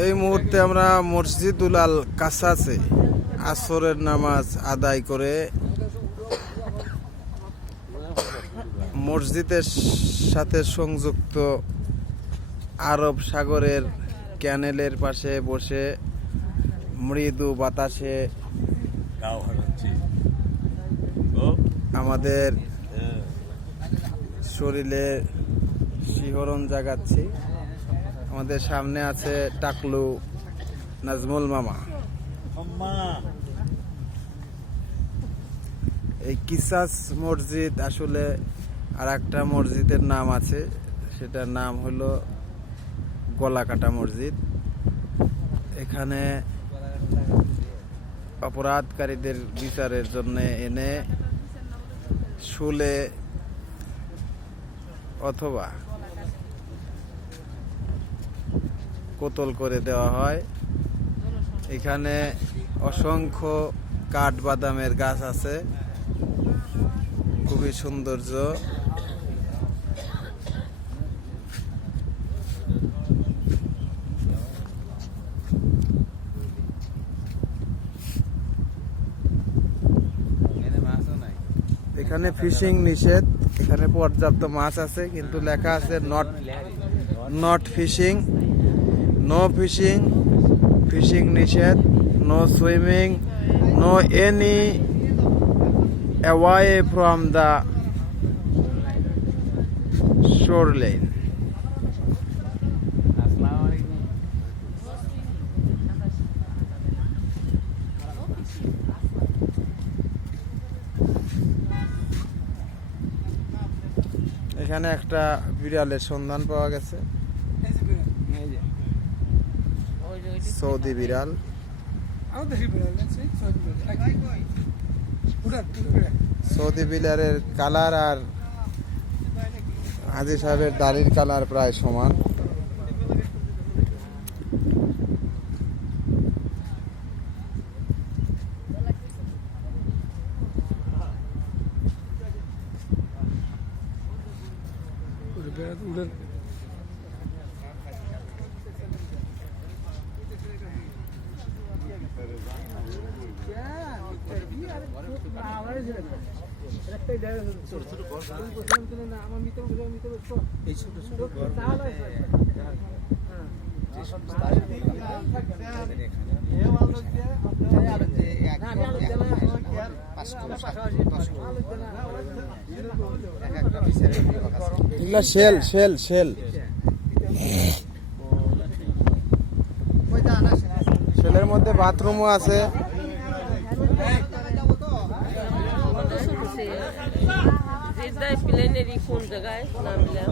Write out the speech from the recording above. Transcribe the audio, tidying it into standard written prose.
এই মুহূর্তে আমরা মসজিদুল আল কাসাসে আসরের নামাজ আদায় করে মসজিদের সাথে সংযুক্ত আরব সাগরের ক্যানেলের পাশে বসে মৃদু বাতাসে আমাদের শরীরে শিহরণ জাগাচ্ছি। আমাদের সামনে আছে টাকলু নাজমুল মামা। এই কিসাস মসজিদ আসলে আর একটা মসজিদের নাম আছে, সেটার নাম হলো গলাকাটা মসজিদ। এখানে অপরাধকারীদের বিচারের জন্য এনে শুলে অথবা কোতল করে দেওয়া হয়। এখানে অসংখ্য কাঠবাদামের গাছ আছে, খুবই সৌন্দর্য। এখানে ফিশিং নিষেধ, এখানে পর্যাপ্ত মাছ আছে কিন্তু লেখা আছে not fishing, no fishing, fishing নিষেধ, no swimming, no any away from the shoreline. এখানে একটা বিড়ালের সন্ধান পাওয়া গেছে, সৌদি বিড়াল। সৌদি বিড়ালের কালার আর হাজি সাহেবের দাড়ির কালার প্রায় সমান। শেল শেল শেল শেলের মধ্যে বাথরুমও আছে। প্লেনের কোন জায়গায় নামলে